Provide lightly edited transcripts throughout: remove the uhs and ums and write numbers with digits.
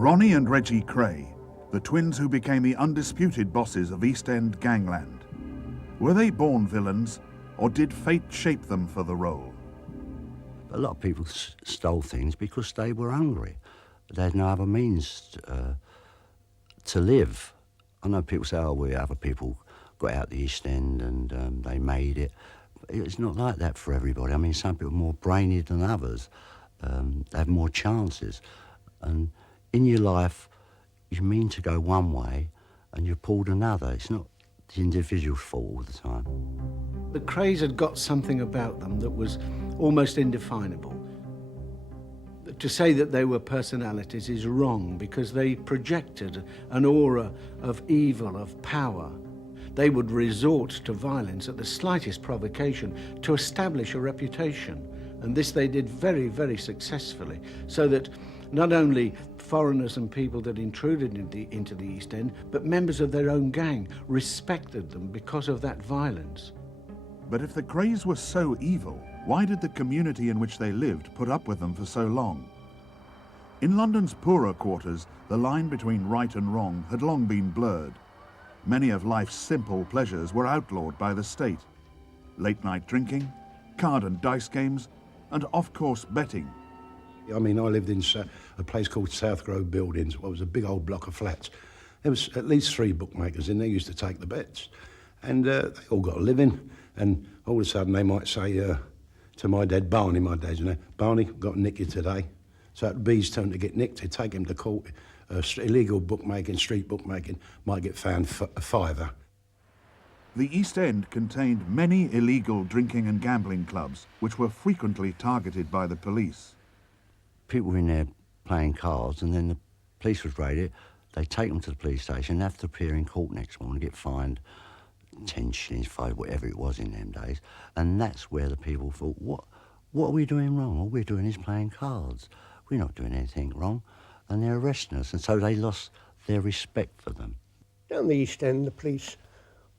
Ronnie and Reggie Kray, the twins who became the undisputed bosses of East End gangland. Were they born villains, or did fate shape them for the role? A lot of people stole things because they were hungry. They had no other means to live. I know people say, oh, we other people got out the East End and they made it. It's not like that for everybody. I mean, some people are more brainy than others. They have more chances. And in your life, you mean to go one way and you're pulled another. It's not the individual's fault all the time. The Krays had got something about them that was almost indefinable. To say that they were personalities is wrong because they projected an aura of evil, of power. They would resort to violence at the slightest provocation to establish a reputation. And this they did very, very successfully, so that not only foreigners and people that intruded into the East End, but members of their own gang respected them because of that violence. But if the Krays were so evil, why did the community in which they lived put up with them for so long? In London's poorer quarters, the line between right and wrong had long been blurred. Many of life's simple pleasures were outlawed by the state. Late-night drinking, card and dice games, and off-course betting. I mean, I lived in a place called South Grove Buildings. It was a big old block of flats. There was at least 3 bookmakers in there, used to take the bets. And they all got a living, and all of a sudden they might say to my dad, Barney, my dad's name, Barney, got to nick you today. So it'd be his turn to get nicked. They'd take him to court. Illegal bookmaking, street bookmaking, might get found for a £5. The East End contained many illegal drinking and gambling clubs, which were frequently targeted by the police. People were in there playing cards, and then the police would raid it. They'd take them to the police station, have to appear in court next morning, get fined 10 shillings, 5, whatever it was in them days. And that's where the people thought, what are we doing wrong? All we're doing is playing cards. We're not doing anything wrong. And they're arresting us, and so they lost their respect for them. Down the East End, the police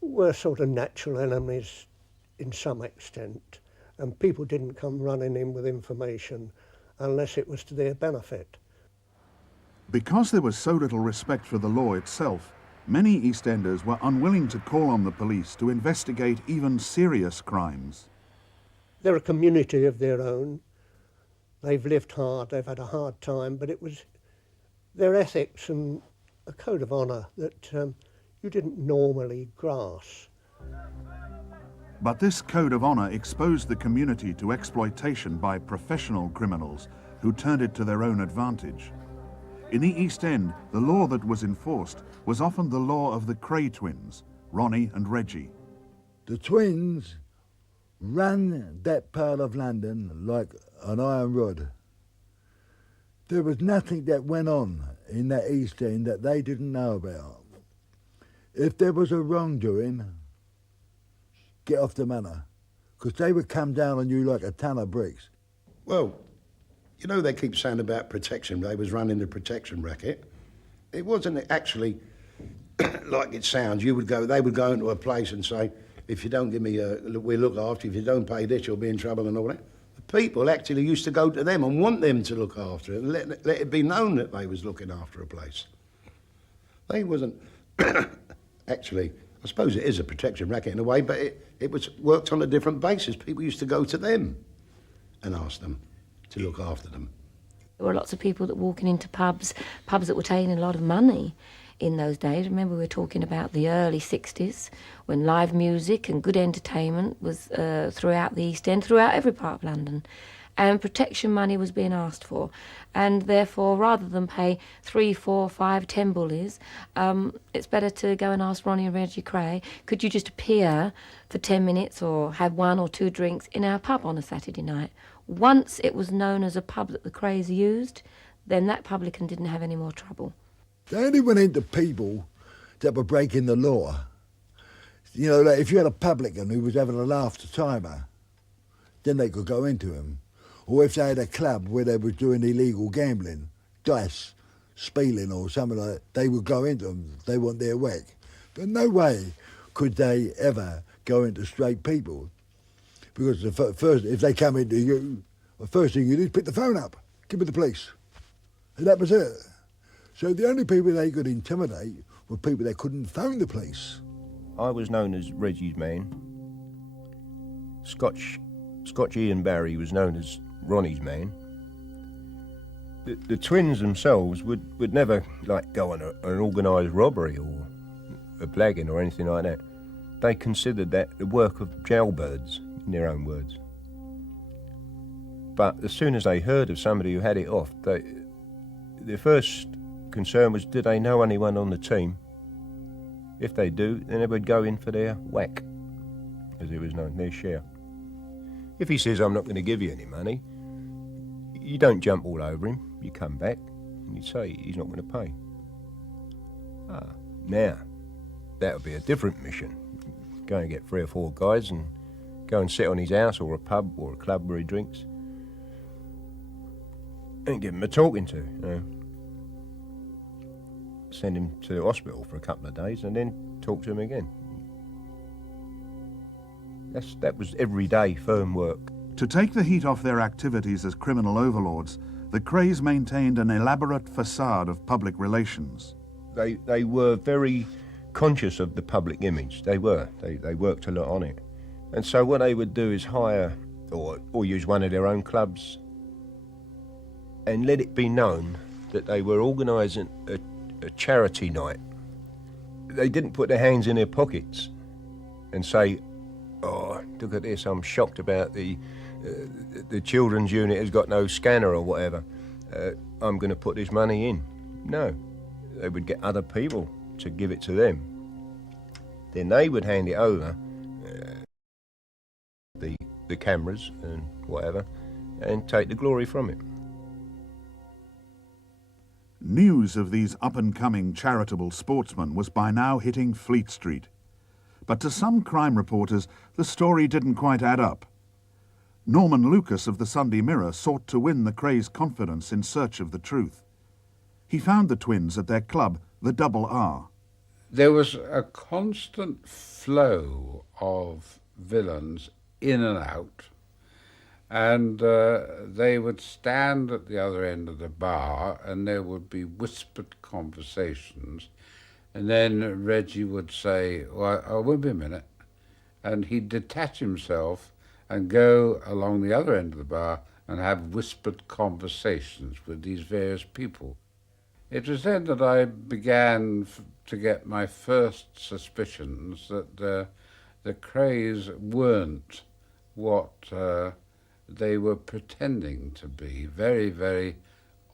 were sort of natural enemies in some extent, and people didn't come running in with information unless it was to their benefit. Because there was so little respect for the law itself, many East Enders were unwilling to call on the police to investigate even serious crimes. They're a community of their own. They've lived hard, they've had a hard time, but it was their ethics and a code of honour that you didn't normally grasp. But this code of honour exposed the community to exploitation by professional criminals who turned it to their own advantage. In the East End, the law that was enforced was often the law of the Kray twins, Ronnie and Reggie. The twins ran that part of London like an iron rod. There was nothing that went on in that East End that they didn't know about. If there was a wrongdoing, get off the manor, because they would come down on you like a ton of bricks. Well, you know, they keep saying about protection. They was running the protection racket. It wasn't actually like it sounds. They would go into a place and say, if you don't give me we'll look after you. If you don't pay this, you'll be in trouble and all that. The people actually used to go to them and want them to look after it and let it be known that they was looking after a place. They wasn't actually, I suppose it is a protection racket in a way, but it was worked on a different basis. People used to go to them and ask them to look after them. There were lots of people that walking into pubs that were taking a lot of money in those days. Remember, we were talking about the early 60s, when live music and good entertainment was throughout the East End, throughout every part of London. And protection money was being asked for. And therefore, rather than pay 3, 4, 5, 10 bullies, it's better to go and ask Ronnie and Reggie Kray, could you just appear for 10 minutes or have 1 or 2 drinks in our pub on a Saturday night? Once it was known as a pub that the Krays used, then that publican didn't have any more trouble. They only went into people that were breaking the law. You know, like if you had a publican who was having a laugh to timer, then they could go into him. Or if they had a club where they were doing illegal gambling, dice, spieling or something like that, they would go into them. They want their whack. But no way could they ever go into straight people. Because first, if they come into you, the first thing you do is pick the phone up, give it to the police. And that was it. So the only people they could intimidate were people that couldn't phone the police. I was known as Reggie's man. Scotch Ian Barry was known as Ronnie's man. The twins themselves would never go on an organised robbery or a blagging or anything like that. They considered that the work of jailbirds, in their own words. But as soon as they heard of somebody who had it off, their first concern was, did they know anyone on the team? If they do, then they would go in for their whack, as it was known, their share. If he says, I'm not going to give you any money, you don't jump all over him. You come back and you say he's not going to pay. Now, that would be a different mission. Go and get 3 or 4 guys and go and sit on his house or a pub or a club where he drinks and give him a talking to. Send him to the hospital for a couple of days and then talk to him again. That was everyday firm work. To take the heat off their activities as criminal overlords, the Krays maintained an elaborate facade of public relations. They were very conscious of the public image. They were. They worked a lot on it. And so what they would do is hire or use one of their own clubs and let it be known that they were organising a charity night. They didn't put their hands in their pockets and say, oh, look at this, I'm shocked about the children's unit has got no scanner or whatever. I'm going to put this money in. No, they would get other people to give it to them. Then they would hand it over, the cameras and whatever, and take the glory from it. News of these up-and-coming charitable sportsmen was by now hitting Fleet Street. But to some crime reporters, the story didn't quite add up. Norman Lucas of the Sunday Mirror sought to win the Krays' confidence in search of the truth. He found the twins at their club, the Double R. There was a constant flow of villains in and out, and they would stand at the other end of the bar and there would be whispered conversations, and then Reggie would say, well, oh, wait a minute, and he'd detach himself and go along the other end of the bar and have whispered conversations with these various people. It was then that I began to get my first suspicions that the Krays weren't what they were pretending to be, very, very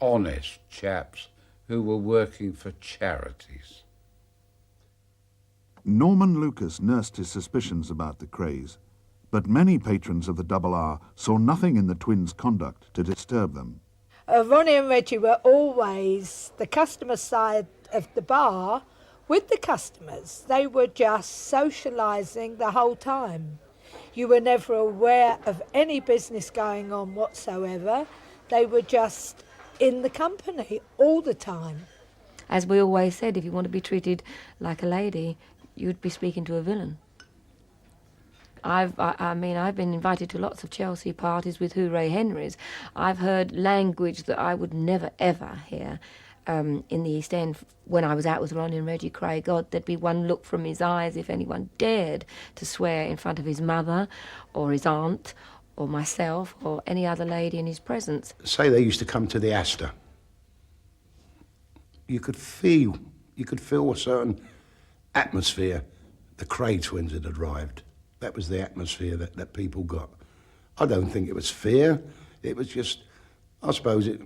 honest chaps who were working for charities. Norman Lucas nursed his suspicions about the Krays, but many patrons of the Double R saw nothing in the twins' conduct to disturb them. Ronnie and Reggie were always the customer side of the bar with the customers. They were just socialising the whole time. You were never aware of any business going on whatsoever. They were just in the company all the time. As we always said, if you want to be treated like a lady, you'd be speaking to a villain. I've been invited to lots of Chelsea parties with Hooray Henrys. I've heard language that I would never, ever hear in the East End. When I was out with Ronnie and Reggie Kray, God, there'd be one look from his eyes if anyone dared to swear in front of his mother or his aunt or myself or any other lady in his presence. Say they used to come to the Astor. You could feel a certain atmosphere. The Kray twins had arrived. That was the atmosphere that people got. I don't think it was fear. It was just, I suppose if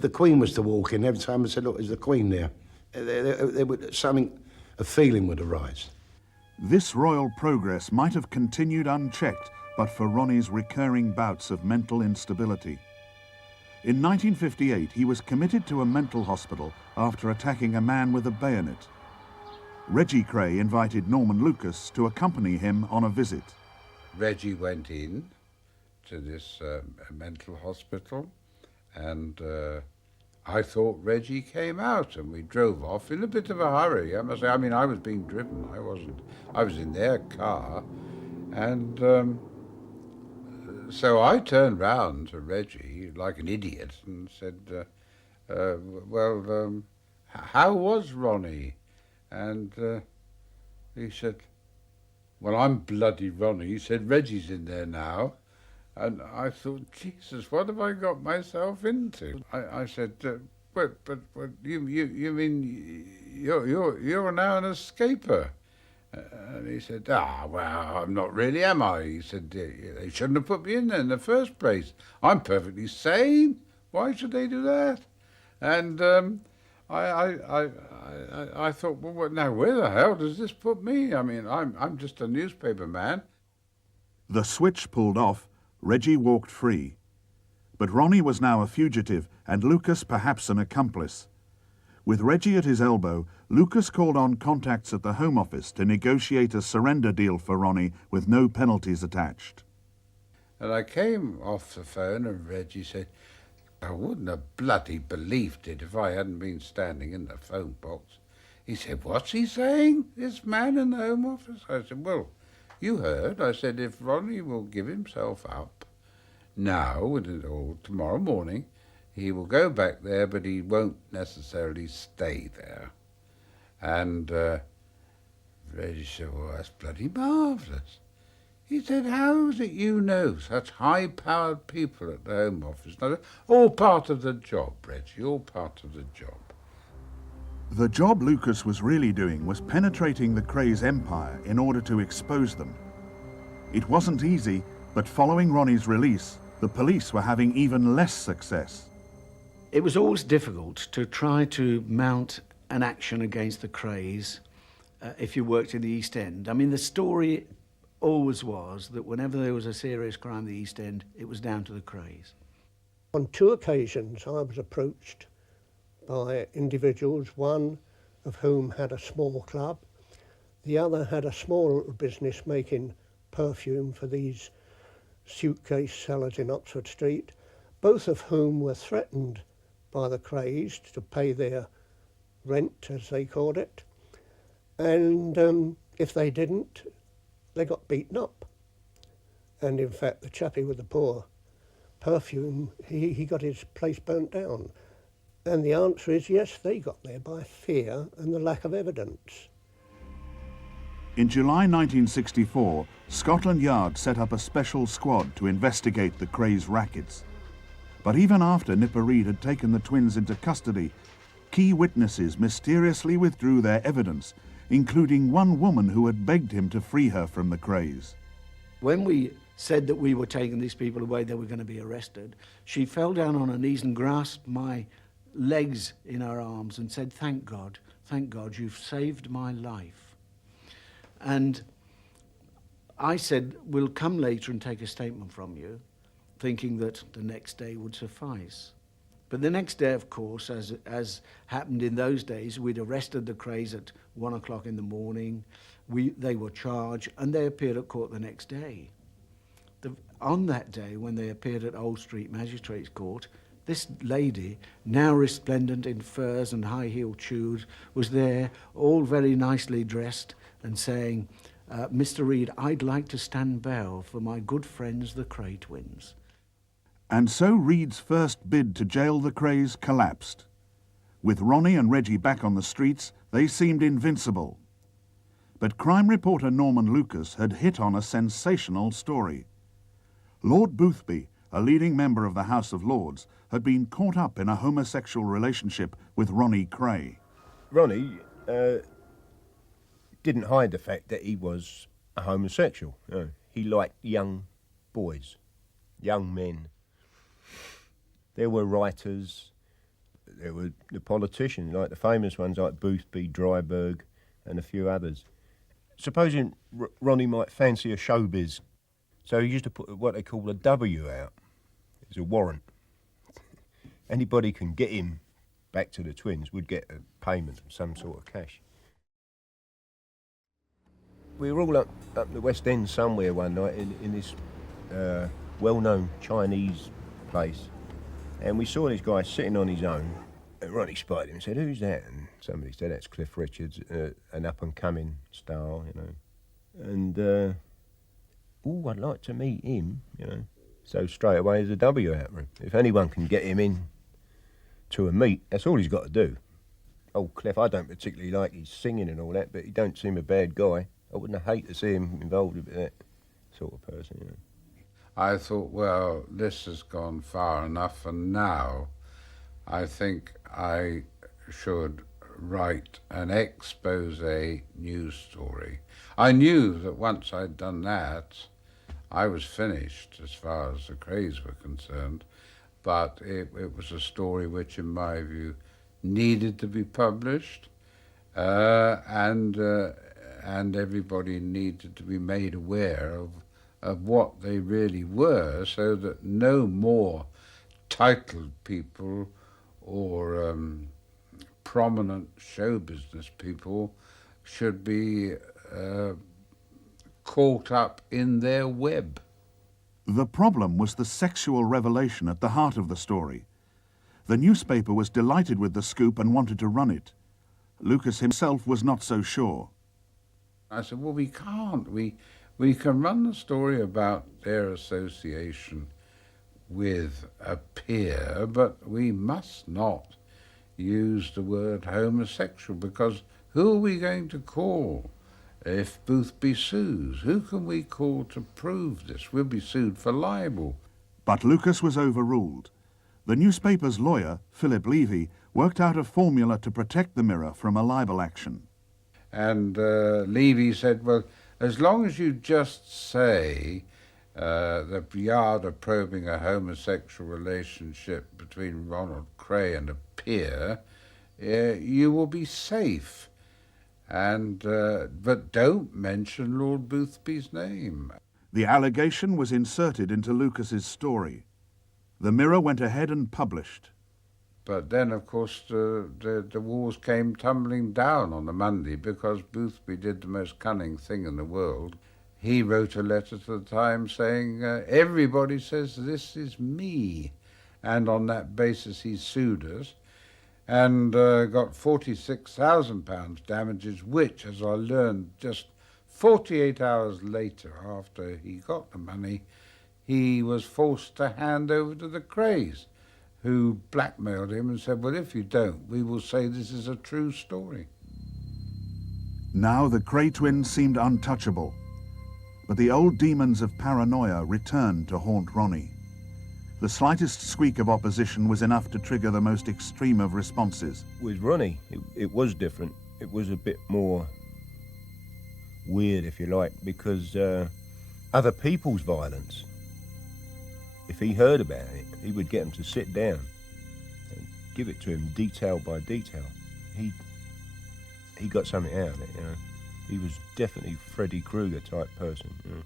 the Queen was to walk in, every time I said, look, is the Queen there? There would, a feeling would arise. This royal progress might have continued unchecked but for Ronnie's recurring bouts of mental instability. In 1958, he was committed to a mental hospital after attacking a man with a bayonet. Reggie Kray invited Norman Lucas to accompany him on a visit. Reggie went in to this mental hospital, and I thought Reggie came out, and we drove off in a bit of a hurry, I must say. I mean, I was being driven, I wasn't. I was in their car, and so I turned round to Reggie like an idiot and said, how was Ronnie? And he said, well, I'm bloody Ronnie. He said, Reggie's in there now. And I thought, Jesus, what have I got myself into? I said, but you mean you're now an escaper? And he said, well, I'm not really, am I? He said, they shouldn't have put me in there in the first place. I'm perfectly sane. Why should they do that? And I thought, well, now where the hell does this put me? I mean, I'm just a newspaper man. The switch pulled off, Reggie walked free. But Ronnie was now a fugitive and Lucas perhaps an accomplice. With Reggie at his elbow, Lucas called on contacts at the Home Office to negotiate a surrender deal for Ronnie with no penalties attached. And I came off the phone and Reggie said, I wouldn't have bloody believed it if I hadn't been standing in the phone box. He said, what's he saying, this man in the Home Office? I said, well, you heard. I said, if Ronnie will give himself up now or tomorrow morning, he will go back there, but he won't necessarily stay there. And Reggie said, well, that's bloody marvellous. He said, how is it you know such high-powered people at the Home Office? Now, all part of the job, Reggie, all part of the job. The job Lucas was really doing was penetrating the Krays empire in order to expose them. It wasn't easy, but following Ronnie's release, the police were having even less success. It was always difficult to try to mount an action against the Krays if you worked in the East End. I mean, the story always was that whenever there was a serious crime in the East End, it was down to the Krays. On 2 occasions I was approached by individuals, one of whom had a small club, the other had a small business making perfume for these suitcase sellers in Oxford Street, both of whom were threatened by the Krays to pay their rent, as they called it, and if they didn't, they got beaten up. And in fact, the chappie with the poor perfume, he got his place burnt down. And the answer is yes, they got there by fear and the lack of evidence. In July 1964, Scotland Yard set up a special squad to investigate the Krays rackets. But even after Nipper Read had taken the twins into custody, key witnesses mysteriously withdrew their evidence, including one woman who had begged him to free her from the Krays. When we said that we were taking these people away, they were going to be arrested, she fell down on her knees and grasped my legs in her arms and said, thank God, you've saved my life. And I said, we'll come later and take a statement from you, thinking that the next day would suffice. But the next day, of course, as happened in those days, we'd arrested the Krays at 1 o'clock in the morning. They were charged and they appeared at court the next day. On that day, when they appeared at Old Street Magistrates Court, this lady, now resplendent in furs and high-heeled shoes, was there, all very nicely dressed, and saying, Mr. Read, I'd like to stand bail for my good friends, the Kray twins. And so Read's first bid to jail the Krays collapsed. With Ronnie and Reggie back on the streets, they seemed invincible. But crime reporter Norman Lucas had hit on a sensational story. Lord Boothby, a leading member of the House of Lords, had been caught up in a homosexual relationship with Ronnie Kray. Ronnie didn't hide the fact that he was a homosexual. No. He liked young boys, young men. There were writers, there were the politicians, like the famous ones like Boothby, Dryburgh, and a few others. Supposing Ronnie might fancy a showbiz, so he used to put what they call a W out. It's a warrant. Anybody can get him back to the twins would get a payment of some sort of cash. We were all up the West End somewhere one night in this well-known Chinese place, and we saw this guy sitting on his own. And Ronnie spotted him and said, "Who's that?" And somebody said, "That's Cliff Richards, an up-and-coming star, you know." And, "Oh, I'd like to meet him, you know." So straight away there's a W out for him. If anyone can get him in to a meet. That's all he's got to do. Old Clef, I don't particularly like his singing and all that, but he don't seem a bad guy. I wouldn't hate to see him involved with that sort of person, you know. I thought, well, this has gone far enough, and now I think I should write an expose news story. I knew that once I'd done that, I was finished as far as the Krays were concerned, but it was a story which, in my view, needed to be published, and everybody needed to be made aware of what they really were, so that no more titled people or prominent show business people should be caught up in their web. The problem was the sexual revelation at the heart of the story. The newspaper was delighted with the scoop and wanted to run it. Lucas himself was not so sure. I said, well, we can't. We can run the story about their association with a peer, but we must not use the word homosexual, because who are we going to call if Boothby sues? Who can we call to prove this? We'll be sued for libel. But Lucas was overruled. The newspaper's lawyer, Philip Levy, worked out a formula to protect the Mirror from a libel action. And Levy said, well, as long as you just say that Yard are probing a homosexual relationship between Ronald Kray and a peer, you will be safe. And but don't mention Lord Boothby's name. The allegation was inserted into Lucas's story. The Mirror went ahead and published. But then, of course, the walls came tumbling down on the Monday, because Boothby did the most cunning thing in the world. He wrote a letter to the Times saying, everybody says this is me. And on that basis he sued us and got £46,000 damages, which, as I learned just 48 hours later, after he got the money, he was forced to hand over to the Krays, who blackmailed him and said, well, if you don't, we will say this is a true story. Now the Kray twins seemed untouchable, but the old demons of paranoia returned to haunt Ronnie. The slightest squeak of opposition was enough to trigger the most extreme of responses. With Ronnie, it was different. It was a bit more weird, if you like, because other people's violence, if he heard about it, he would get him to sit down and give it to him detail by detail. He got something out of it, you know. He was definitely Freddy Krueger type person, you know.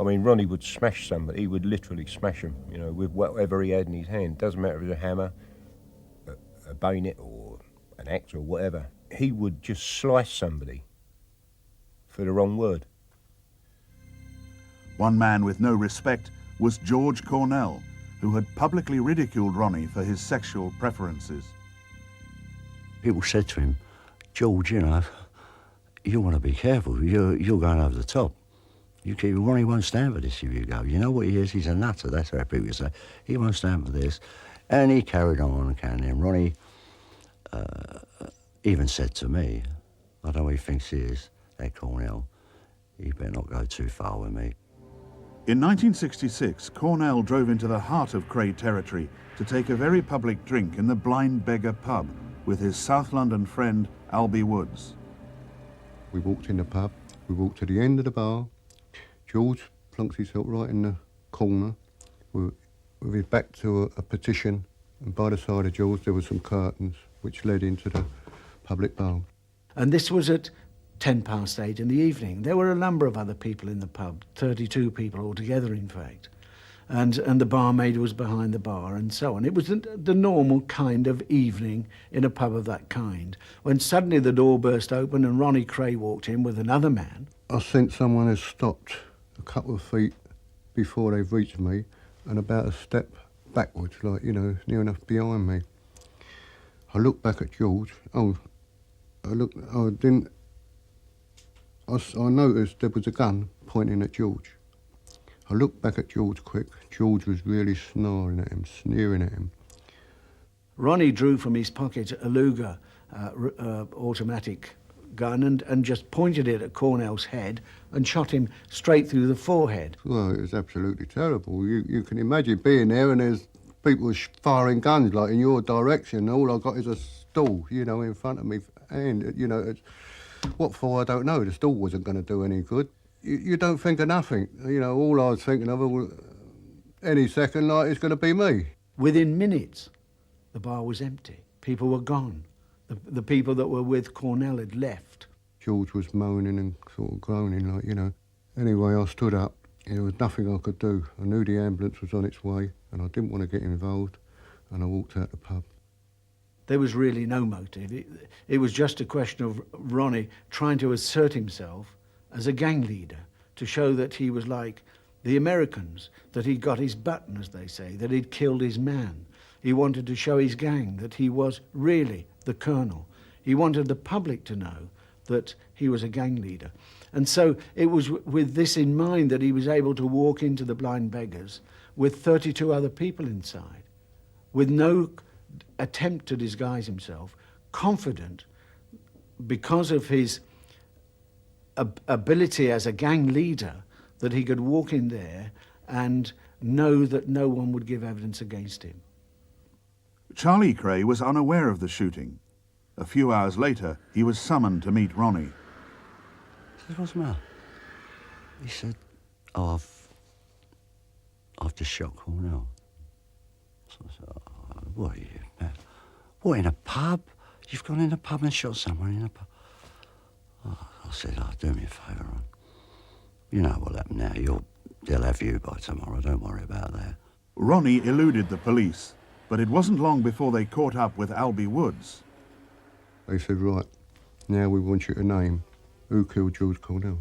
I mean, Ronnie would smash somebody. He would literally smash them, you know, with whatever he had in his hand. Doesn't matter if it was a hammer, a bayonet, or an axe, or whatever. He would just slice somebody for the wrong word. One man with no respect was George Cornell, who had publicly ridiculed Ronnie for his sexual preferences. People said to him, George, you know, you want to be careful. You're going over the top. Ronnie won't stand for this if you go. You know what he is? He's a nutter. That's how people say. He won't stand for this. And he carried on and Ronnie even said to me, I don't know what he thinks he is, that Cornell, he better not go too far with me. In 1966, Cornell drove into the heart of Kray territory to take a very public drink in the Blind Beggar pub with his South London friend, Albie Woods. We walked in the pub, we walked to the end of the bar. George plunked himself right in the corner with his back to a partition, and by the side of George there were some curtains which led into the public bar. And this was at 8:10 in the evening. There were a number of other people in the pub, 32 people altogether, in fact. And the barmaid was behind the bar and so on. It was the normal kind of evening in a pub of that kind, when suddenly the door burst open and Ronnie Kray walked in with another man. I sensed someone had stopped a couple of feet before they've reached me, and about a step backwards, like, you know, near enough behind me. I looked back at George. I noticed there was a gun pointing at George. I looked back at George quick. George was really snarling at him, sneering at him. Ronnie drew from his pocket a Luger automatic gun and just pointed it at Cornell's head and shot him straight through the forehead. Well, it was absolutely terrible. You can imagine being there and there's people firing guns like in your direction. All I got is a stool, you know, in front of me. And, you know, what for, I don't know. The stool wasn't going to do any good. You don't think of nothing. You know, all I was thinking of was any second, like, it's going to be me. Within minutes, the bar was empty. People were gone. The people that were with Cornell had left. George was moaning and sort of groaning, like, you know. Anyway, I stood up. There was nothing I could do. I knew the ambulance was on its way and I didn't want to get involved, and I walked out the pub. There was really no motive. It was just a question of Ronnie trying to assert himself as a gang leader, to show that he was like the Americans, that he'd got his button, as they say, that he'd killed his man. He wanted to show his gang that he was really the colonel. He wanted the public to know that he was a gang leader. And so it was with this in mind that he was able to walk into the Blind Beggars with 32 other people inside, with no attempt to disguise himself, confident because of his ability as a gang leader that he could walk in there and know that no one would give evidence against him. Charlie Kray was unaware of the shooting. A few hours later, he was summoned to meet Ronnie. I said, what's the matter? He said, oh, I've just shot Cornell. So I said, oh, what are you, man? What, in a pub? You've gone in a pub and shot someone in a pub? Oh, I said, oh, do me a favour, Ron. You know what'll happen now. They'll have you by tomorrow. Don't worry about that. Ronnie eluded the police, but it wasn't long before they caught up with Albie Woods. They said, right, now we want you to name who killed George Cornell.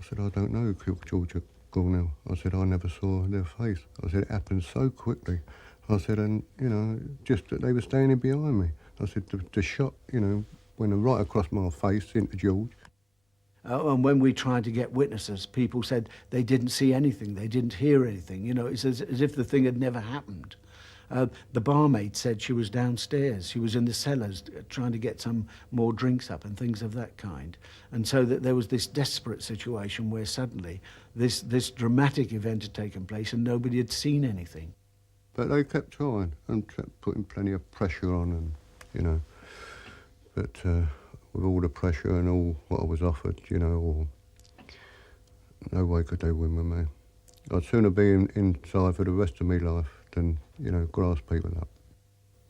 I said, I don't know who killed George Cornell. I said, I never saw their face. I said, it happened so quickly. I said, and, you know, just that they were standing behind me. I said, the shot, you know, went right across my face into George. And when we tried to get witnesses, people said they didn't see anything, they didn't hear anything. You know, it's as if the thing had never happened. The barmaid said she was downstairs. She was in the cellars trying to get some more drinks up and things of that kind. And so that there was this desperate situation where suddenly this dramatic event had taken place and nobody had seen anything. But they kept trying and kept putting plenty of pressure on, and, you know, but with all the pressure and all what I was offered, you know, no way could they win with me. I'd sooner be inside for the rest of my life than, you know, grass people up.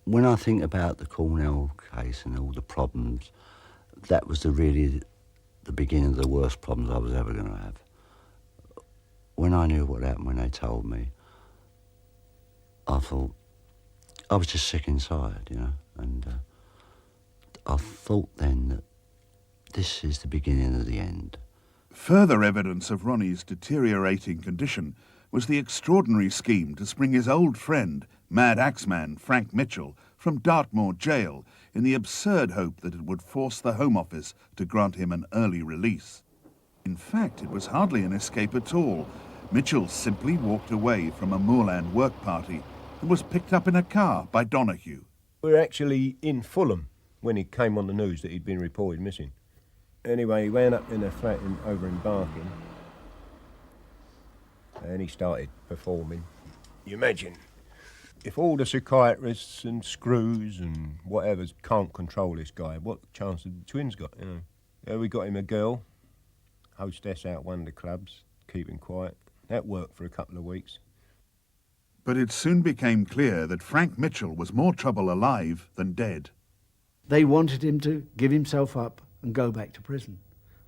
When I think about the Cornell case and all the problems, that was really the beginning of the worst problems I was ever going to have. When I knew what happened, when they told me, I thought, I was just sick inside, you know, and I thought then that this is the beginning of the end. Further evidence of Ronnie's deteriorating condition was the extraordinary scheme to spring his old friend, Mad Axeman Frank Mitchell, from Dartmoor jail in the absurd hope that it would force the Home Office to grant him an early release. In fact, it was hardly an escape at all. Mitchell simply walked away from a moorland work party and was picked up in a car by Donahue. We were actually in Fulham when he came on the news that he'd been reported missing. Anyway, he ran up in a flat over in Barking and he started performing. You imagine, if all the psychiatrists and screws and whatevers can't control this guy, what chance have the twins got, you know? We got him a girl, hostess out one of the clubs, keep him quiet. That worked for a couple of weeks. But it soon became clear that Frank Mitchell was more trouble alive than dead. They wanted him to give himself up and go back to prison.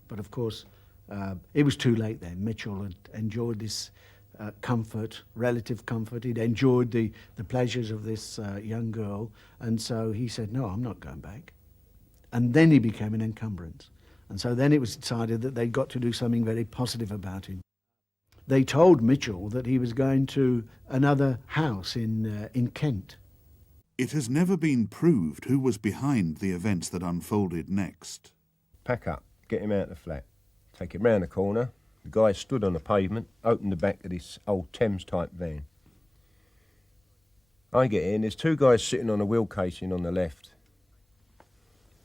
But of course, it was too late then. Mitchell had enjoyed this comfort, relative comfort. He'd enjoyed the pleasures of this young girl. And so he said, no, I'm not going back. And then he became an encumbrance. And so then it was decided that they'd got to do something very positive about him. They told Mitchell that he was going to another house in Kent. It has never been proved who was behind the events that unfolded next. Pack up, get him out of the flat, take him round the corner. The guy stood on the pavement, opened the back of this old Thames-type van. I get in, there's two guys sitting on a wheel casing on the left.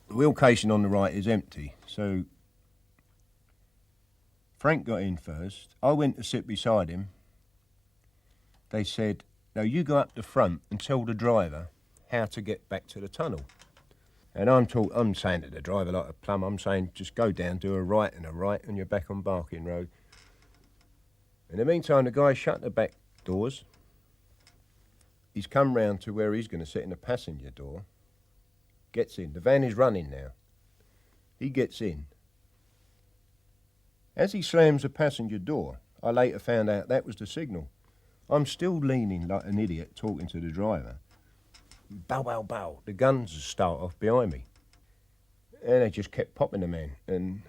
The wheel casing on the right is empty, so Frank got in first. I went to sit beside him. They said, "No, you go up the front and tell the driver how to get back to the tunnel." And I'm saying to the driver like a plum, I'm saying, just go down, do a right and a right, and you're back on Barking Road. In the meantime, the guy shut the back doors. He's come round to where he's going to sit in the passenger door. Gets in. The van is running now. He gets in. As he slams the passenger door, I later found out that was the signal. I'm still leaning like an idiot talking to the driver. Bow, bow, bow. The guns start off behind me. And they just kept popping the man. And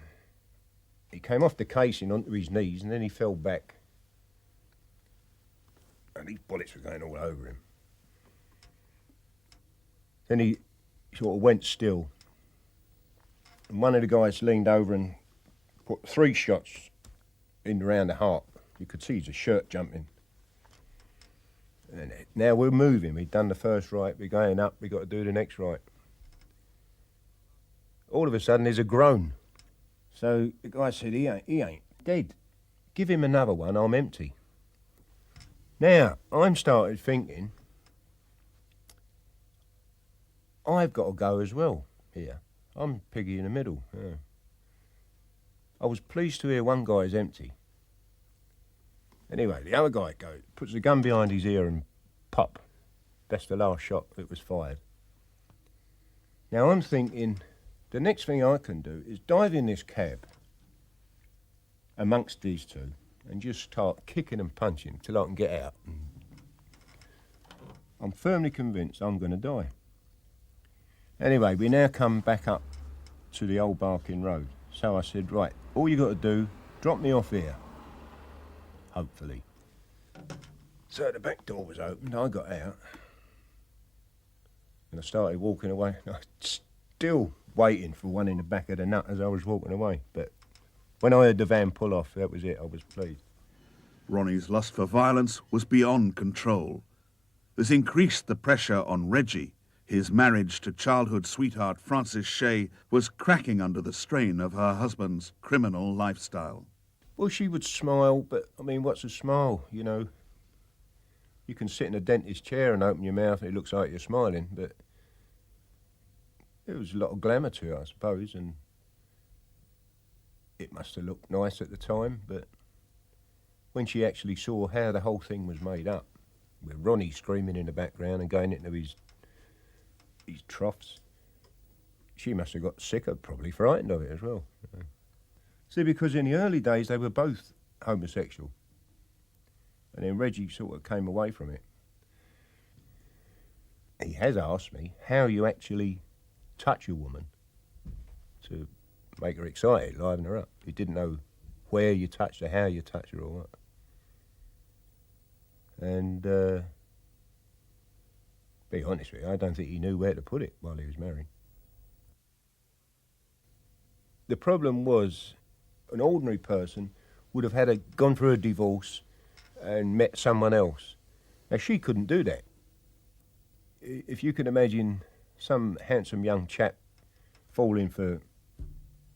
he came off the casing onto his knees and then he fell back. And these bullets were going all over him. Then he sort of went still. And one of the guys leaned over and put 3 shots in around the heart. You could see his shirt jumping. And now we're moving. We've done the first right. We're going up. We've got to do the next right. All of a sudden, there's a groan. So the guy said, he ain't dead. Give him another one. I'm empty. Now, I'm started thinking, I've got to go as well here. I'm piggy in the middle. Yeah. I was pleased to hear one guy's empty. Anyway, the other guy goes, puts the gun behind his ear and pop. That's the last shot that was fired. Now I'm thinking, the next thing I can do is dive in this cab amongst these two and just start kicking and punching till I can get out. I'm firmly convinced I'm going to die. Anyway, we now come back up to the old Barking Road. So I said, right, all you got to do, drop me off here. Hopefully. So the back door was opened, I got out. And I started walking away. I was still waiting for one in the back of the nut as I was walking away. But when I heard the van pull off, that was it, I was pleased. Ronnie's lust for violence was beyond control. This increased the pressure on Reggie. His marriage to childhood sweetheart Frances Shea was cracking under the strain of her husband's criminal lifestyle. Well, she would smile, but, I mean, what's a smile, you know? You can sit in a dentist's chair and open your mouth and it looks like you're smiling, but there was a lot of glamour to it, I suppose, and it must have looked nice at the time, but when she actually saw how the whole thing was made up, with Ronnie screaming in the background and going into his troughs, she must have got sick of, probably frightened of it as well. See, because in the early days they were both homosexual. And then Reggie sort of came away from it. He has asked me how you actually touch a woman to make her excited, liven her up. He didn't know where you touched her, how you touched her or what. And be honest with you, I don't think he knew where to put it while he was married. The problem was, an ordinary person would have gone through a divorce and met someone else. Now, she couldn't do that. If you can imagine some handsome young chap falling for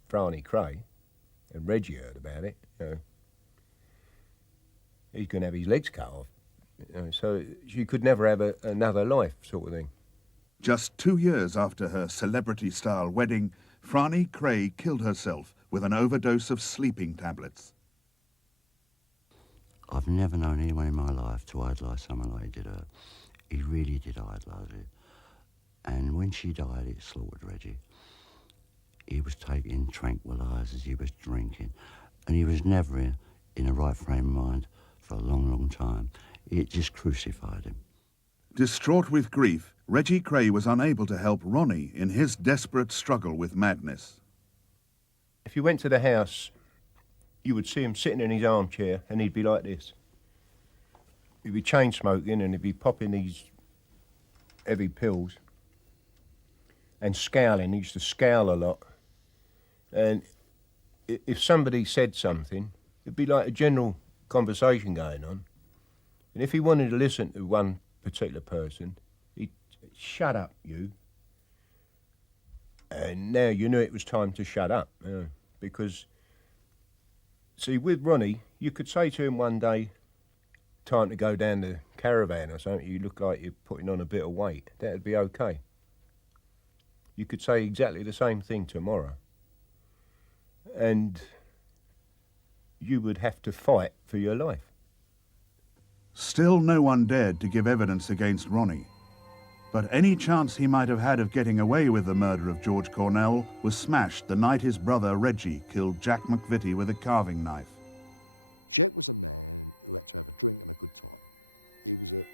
Ronnie Kray, and Reggie heard about it, you know, he's going to have his legs cut off. You know, so she could never have another life, sort of thing. Just 2 years after her celebrity-style wedding, Ronnie Kray killed herself with an overdose of sleeping tablets. I've never known anyone in my life to idolise someone like he did her. He really did idolise her. And when she died, it slaughtered Reggie. He was taking tranquilizers, he was drinking, and he was never in a right frame of mind for a long, long time. It just crucified him. Distraught with grief, Reggie Kray was unable to help Ronnie in his desperate struggle with madness. If you went to the house, you would see him sitting in his armchair and he'd be like this. He'd be chain smoking and he'd be popping these heavy pills and scowling. He used to scowl a lot. And if somebody said something, it'd be like a general conversation going on. And if he wanted to listen to one particular person, he'd shut up, you. And now you knew it was time to shut up, because, see, with Ronnie, you could say to him one day, time to go down the caravan or something, you look like you're putting on a bit of weight. That'd be okay. You could say exactly the same thing tomorrow. And you would have to fight for your life. Still no one dared to give evidence against Ronnie. But any chance he might have had of getting away with the murder of George Cornell was smashed the night his brother Reggie killed Jack McVitty with a carving knife. Jack was a man who had to have a drink and a good time. He was a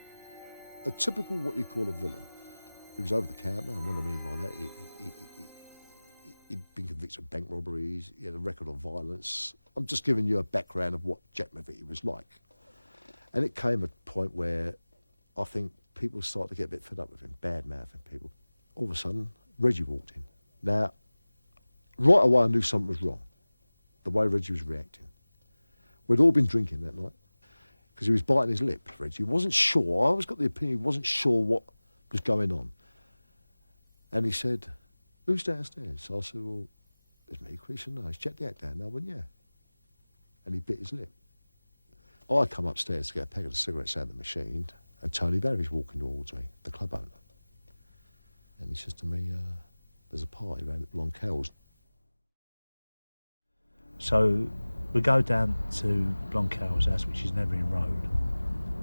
typical what you call a villain. He was over the counter, and what I mean by that, he'd been convicted of bank robberies, he had a record of violence. I'm just giving you a background of what Jack McVitty was like. And it came at a point where I think people started to get a bit fed up with him, bad-mouthing people. All of a sudden, Reggie walked in. Now, right away I knew something was wrong, the way Reggie was reacting. We'd all been drinking that night, because he was biting his lip, Reggie. He wasn't sure, I always got the opinion he wasn't sure what was going on. And he said, who's downstairs? So I said, well, it's me, Chris. And no, it's Jack the Actor. And I went, yeah. And he bit his lip. I come upstairs to get a packet of cigarettes out of the machine, and Tony Barry's walking towards me, the club owner. And he says to me, there's a party around at Blonchel's. So we go down to Blonchel's house, which is Nevering Road,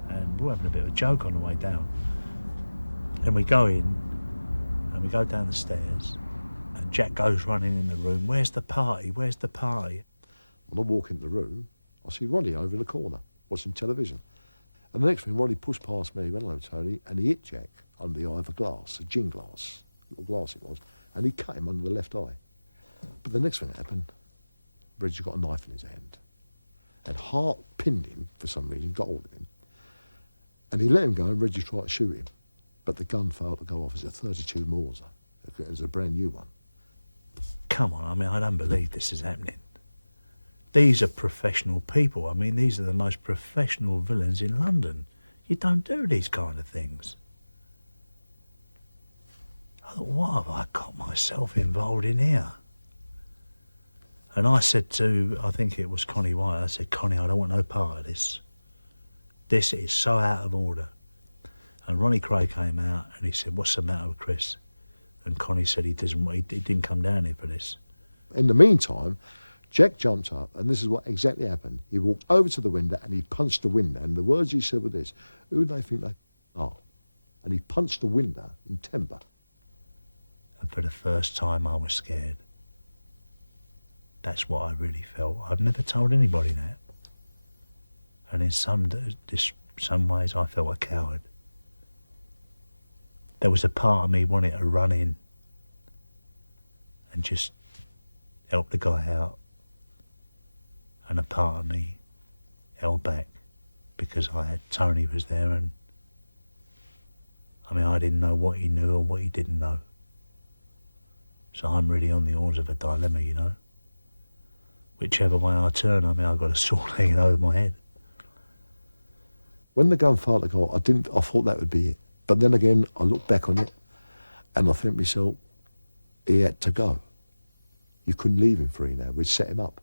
and we're having a bit of a joke on the way down. And we go in, and we go down the stairs, and Jack goes running in the room, where's the party, where's the party? When I walk into the room, I see Ronnie over in the corner, watching television. And the next thing, Ronnie pushed past me, went hello Tony, and he hit Jack under the eye of a glass, a gin glass, little glass it was, and he cut him under the left eye. But the next thing that happened, Reggie got a knife in his hand, and Hart pinned him for some reason, got hold of him, and he let him go, and Reggie tried to shoot him, but the gun failed to go off. It's a 32 Mauser. It was a brand new one. Come on, I mean, I don't believe this is happening. These are professional people. I mean, these are the most professional villains in London. You don't do these kind of things. I thought, what have I got myself involved in here? And I said to, I think it was Connie White, I said, Connie, I don't want no part of this. This is so out of order. And Ronnie Kray came out and he said, what's the matter with Chris? And Connie said he didn't come down here for this. In the meantime, Jack jumped up, and this is what exactly happened. He walked over to the window and he punched the window. And the words he said were this, who do they think they are? And he punched the window in timber. And for the first time I was scared. That's what I really felt. I've never told anybody that. And in some ways I felt a coward. There was a part of me wanting to run in and just help the guy out. And a part of me held back because Tony was there, and I mean, I didn't know what he knew or what he didn't know. So I'm really on the horns of a dilemma, you know. Whichever way I turn, I mean, I've got a sword hanging over my head. When the gun failed to go, I thought that would be it. But then again, I look back on it and I think to myself, he had to go. You couldn't leave him free now. We'd set him up.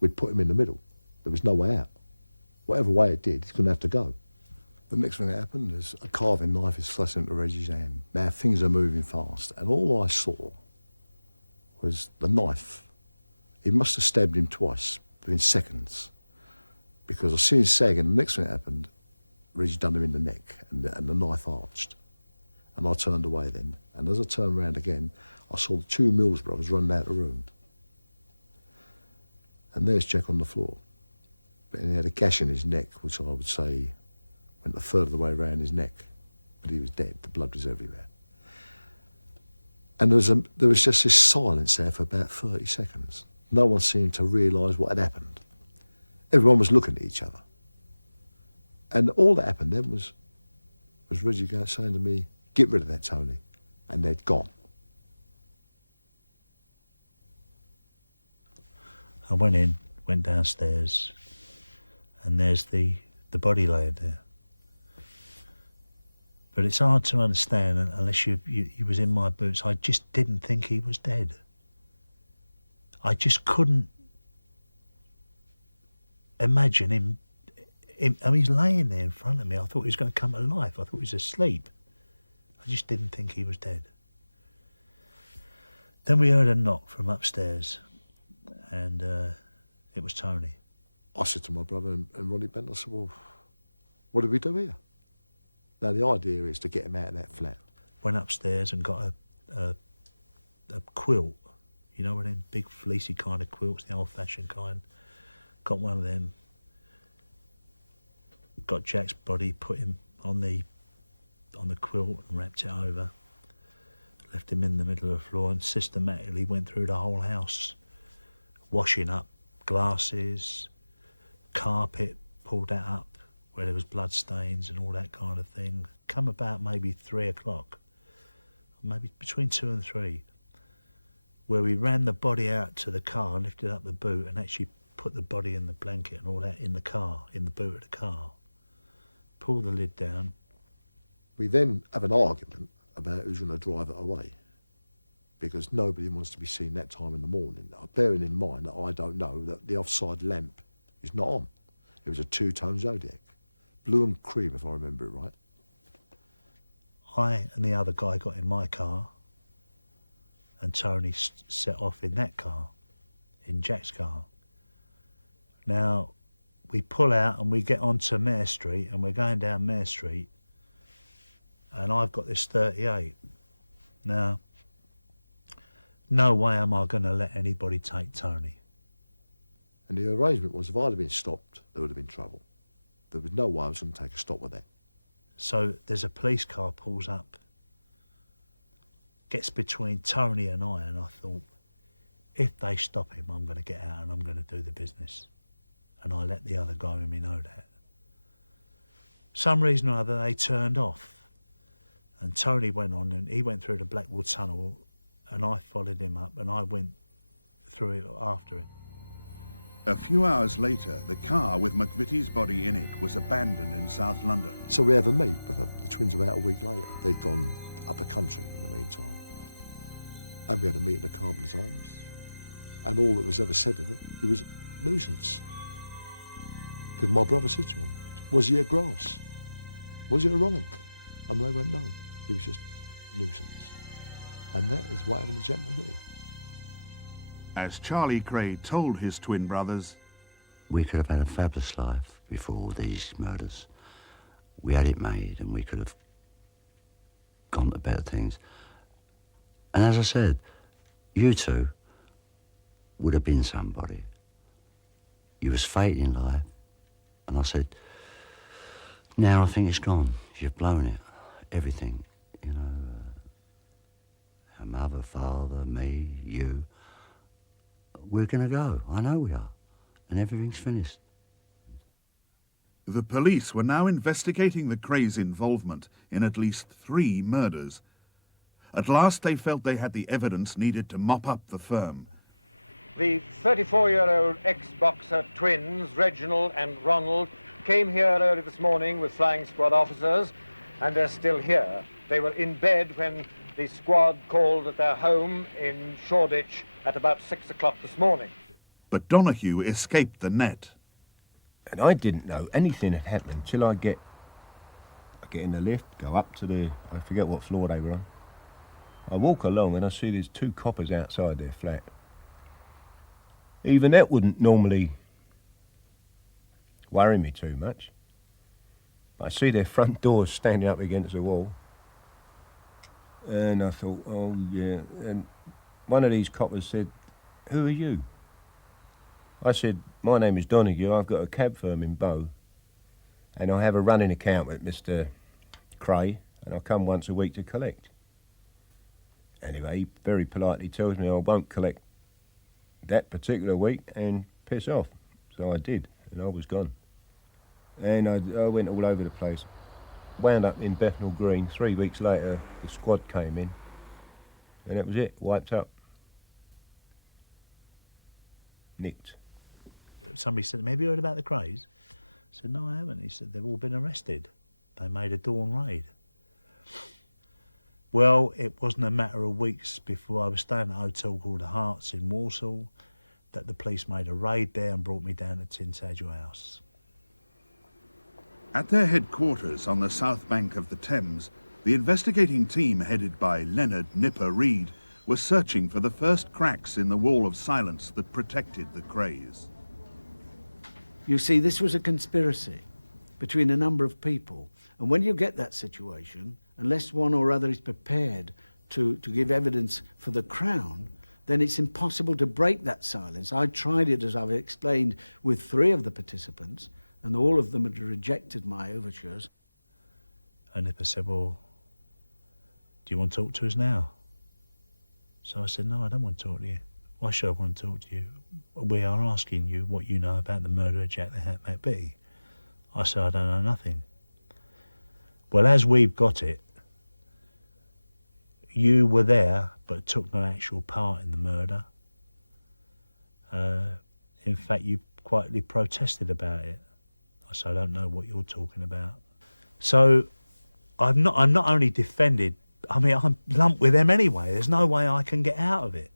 We'd put him in the middle. There was no way out. Whatever way it did, he's going to have to go. The next thing that happened is a carving knife is thrust into Reggie's hand. Now things are moving fast, and all I saw was the knife. He must have stabbed him twice within seconds, because I see him sag, and the next thing that happened, Reggie done him in the neck, and the knife arched. And I turned away then, and as I turned around again, I saw the two Mills brothers running out of the room. And there's Jack on the floor. And he had a gash in his neck, which I would say went a third of the way around his neck. But he was dead. The blood was everywhere. And there was just this silence there for about 30 seconds. No one seemed to realise what had happened. Everyone was looking at each other. And all that happened then was Reggie saying to me, get rid of that, Tony. And they'd gone. I went downstairs, and there's the body laying there. But it's hard to understand unless you was in my boots. I just didn't think he was dead. I just couldn't imagine him. I mean, he's laying there in front of me. I thought he was going to come to life. I thought he was asleep. I just didn't think he was dead. Then we heard a knock from upstairs, and it was Tony. I said to my brother and Ronnie Bent, I said, well, what did we do here? Now, the idea is to get him out of that flat. Went upstairs and got a quilt, you know, one of them big fleecy kind of quilts, the old-fashioned kind. Got one of them. Got Jack's body, put him on the quilt and wrapped it over. Left him in the middle of the floor and systematically went through the whole house, washing up glasses, carpet, pulled that up where there was blood stains and all that kind of thing. Come about maybe 3 o'clock, maybe between 2 and 3, where we ran the body out to the car, lifted up the boot and actually put the body in the blanket and all that in the car, in the boot of the car. Pull the lid down. We then have an argument about who's going to drive it away, because nobody wants to be seen that time in the morning. Now, bearing in mind that I don't know that the offside lamp is not on. It was a 2-tone Zodiac, blue and cream, if I remember it right. I and the other guy got in my car, and Tony set off in that car, in Jack's car. Now, we pull out and we get onto Mare Street, and we're going down Mare Street, and I've got this 38. Now, no way am I going to let anybody take Tony. And the arrangement was if I'd have been stopped, there would have been trouble. There was no way I was going to take a stop with that. So there's a police car pulls up, gets between Tony and I thought, if they stop him, I'm going to get out and I'm going to do the business. And I let the other guy with me know that. Some reason or other, they turned off. And Tony went on and he went through the Blackwall Tunnel and I followed him up and I went through it after him. A few hours later, the car with McVitty's body in it was abandoned in South London. So we have a meet with them. The twins about a week later. They'd gone up the country in the meantime. And we had a meet in the Carpenter's Arms. And all that was ever said of it was nuisance. Because my brother said to him, was he a grass? Was he a wrong? And they went, no, he was just nuisance. And that is what happened to Jack McVitty. As Charlie Kray told his twin brothers, we could have had a fabulous life before all these murders. We had it made and we could have gone to better things. And as I said, you two would have been somebody. You was fate in life. And I said, now I think it's gone. You've blown it. Everything, you know. Our mother, father, me, you. We're going to go. I know we are. And everything's finished. The police were now investigating the Krays' involvement in at least 3 murders. At last they felt they had the evidence needed to mop up the firm. The 34-year-old ex-boxer twins, Reginald and Ronald, came here early this morning with flying squad officers, and they're still here. They were in bed when the squad called at their home in Shoreditch at about 6 o'clock this morning. But Donahue escaped the net. And I didn't know anything had happened till I get in the lift, go up to I forget what floor they were on. I walk along and I see there's 2 coppers outside their flat. Even that wouldn't normally worry me too much. I see their front doors standing up against the wall. And I thought, oh yeah. And one of these coppers said, who are you? I said, my name is Donahue. I've got a cab firm in Bow. And I have a running account with Mr. Kray. And I come once a week to collect. Anyway, he very politely tells me I won't collect that particular week and piss off. So I did, and I was gone. And I went all over the place. Wound up in Bethnal Green. 3 weeks later, the squad came in, and that was it, wiped up. Nicked. Somebody said, have you heard about the Krays? I said, no, I haven't. He said, they've all been arrested. They made a dawn raid. Well, it wasn't a matter of weeks before I was staying at a hotel called the Hearts in Walsall that the police made a raid there and brought me down to Tintagel House. At their headquarters on the south bank of the Thames, the investigating team headed by Leonard Nipper Reed was searching for the first cracks in the wall of silence that protected the Krays. You see, this was a conspiracy between a number of people. And when you get that situation, unless one or other is prepared to give evidence for the Crown, then it's impossible to break that silence. I tried it, as I've explained, with 3 of the participants, and all of them had rejected my overtures. And Nipper said, well, do you want to talk to us now? So I said, no, I don't want to talk to you. Why should I want to talk to you? We are asking you what you know about the murder of Jack the Hat McVitty. I said, I don't know nothing. Well, as we've got it, you were there but took no actual part in the murder. In fact, you quietly protested about it. I said, I don't know what you're talking about. So I'm not only defended, I mean, I'm lumped with them anyway. There's no way I can get out of it.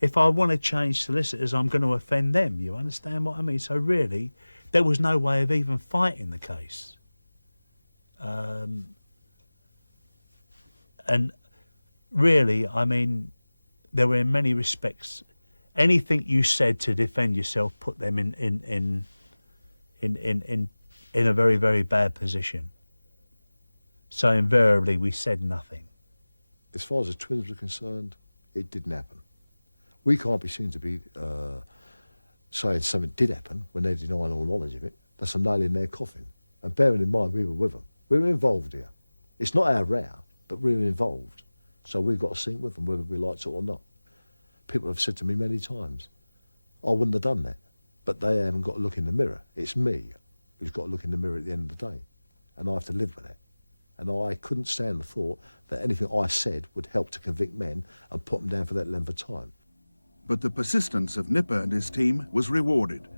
If I want to change solicitors, I'm going to offend them. You understand what I mean? So really, there was no way of even fighting the case. And really, I mean, there were in many respects, anything you said to defend yourself put them in a very, very bad position. So invariably, we said nothing. As far as the twins were concerned, it didn't happen. We can't be seen to be saying something did happen when they're denying all knowledge of it. That's a nail in their coffin. And bearing in mind, we were with them. We were involved here. It's not our row, but we were involved. So we've got to sink with them, whether we like it or not. People have said to me many times, I wouldn't have done that. But they haven't got to look in the mirror. It's me who's got to look in the mirror at the end of the day. And I have to live with that. And I couldn't stand the thought that anything I said would help to convict men and put them down for that length of time. But the persistence of Nipper and his team was rewarded.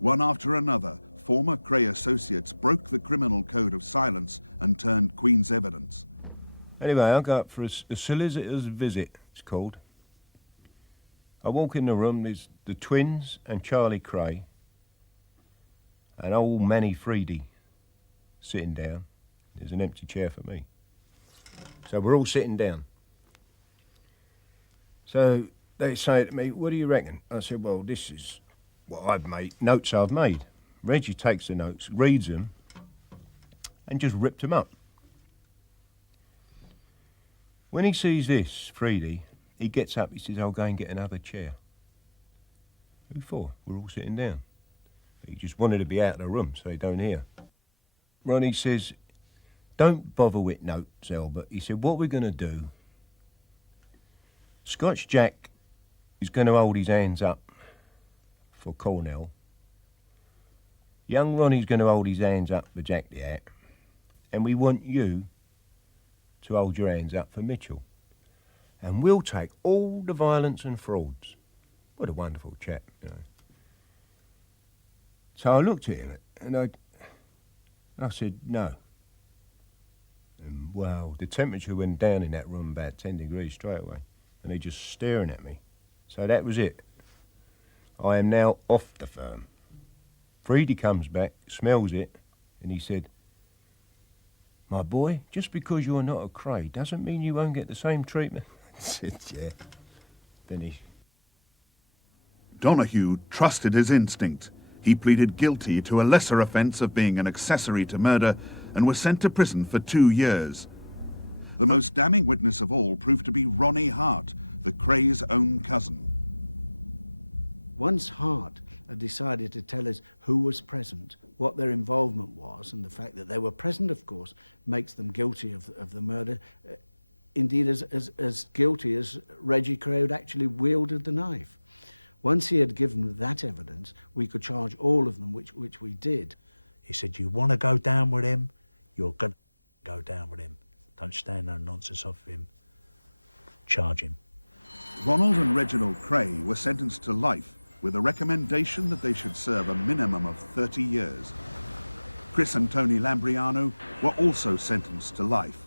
One after another, former Kray associates broke the criminal code of silence and turned Queen's evidence. Anyway, I go up for a solicitor's visit, it's called. I walk in the room, there's the twins and Charlie Kray and old Manny Freedy sitting down. There's an empty chair for me. So we're all sitting down. So they say to me, what do you reckon? I said, well, this is what I've made, notes I've made. Reggie takes the notes, reads them, and just ripped them up. When he sees this, Freedy, he gets up, he says, I'll go and get another chair. Who for? We're all sitting down. He just wanted to be out of the room so they don't hear. Ronnie says, don't bother with notes, Albert. He said, what we're going to do, Scotch Jack is going to hold his hands up for Cornell. Young Ronnie's going to hold his hands up for Jack the Hat. And we want you to hold your hands up for Mitchell. And we'll take all the violence and frauds. What a wonderful chap, you know. So I looked at him and I said, no. And wow, the temperature went down in that room about 10 degrees straight away. And they just staring at me. So that was it. I am now off the firm. Freedy comes back, smells it, and he said, my boy, just because you're not a Kray doesn't mean you won't get the same treatment. I said, yeah. Finish. Donahue trusted his instinct. He pleaded guilty to a lesser offence of being an accessory to murder and was sent to prison for 2 years. The most damning witness of all proved to be Ronnie Hart, the Kray's own cousin. Once Hart had decided to tell us who was present, what their involvement was, and the fact that they were present, of course, makes them guilty of the murder, indeed as guilty as Reggie Kray had actually wielded the knife. Once he had given that evidence, we could charge all of them, which we did. He said, you want to go down with him, you're going to go down with him. Don't stand no nonsense off him. Charge him. Ronald and Reginald Kray were sentenced to life with a recommendation that they should serve a minimum of 30 years. Chris and Tony Lambriano were also sentenced to life.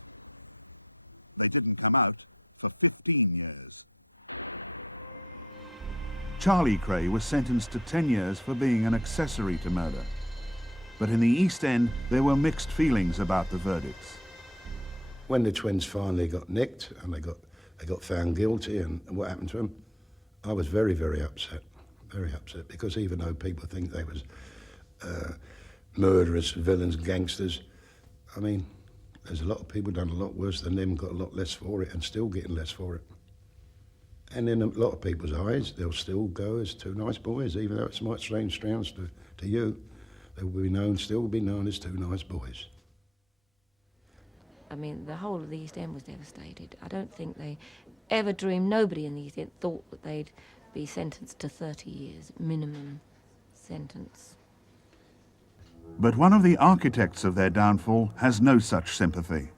they didn't come out for 15 years. Charlie Kray was sentenced to 10 years for being an accessory to murder. But in the East End, there were mixed feelings about the verdicts. When the twins finally got nicked and they got found guilty and what happened to them, I was very, very upset, because even though people think they was murderers, villains, gangsters, I mean, there's a lot of people done a lot worse than them, got a lot less for it and still getting less for it. And in a lot of people's eyes, they'll still go as two nice boys, even though it's might strange sounds to you. They will still be known as two nice boys. I mean, the whole of the East End was devastated. I don't think they ever dreamed, nobody in the East End thought that they'd be sentenced to 30 years, minimum sentence. But one of the architects of their downfall has no such sympathy.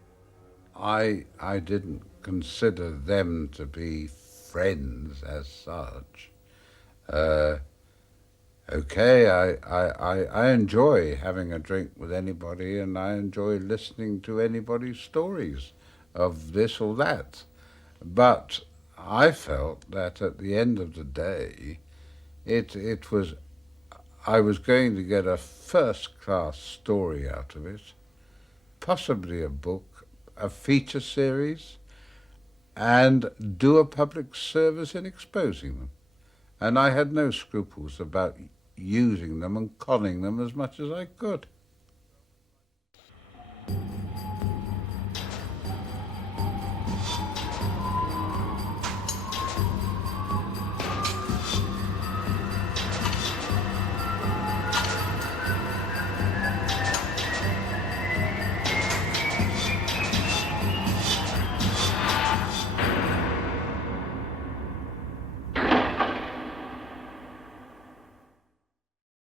I didn't consider them to be friends as such. Okay, I enjoy having a drink with anybody, and I enjoy listening to anybody's stories of this or that. But I felt that at the end of the day, I was going to get a first-class story out of it, possibly a book, a feature series, and do a public service in exposing them. And I had no scruples about using them and conning them as much as I could.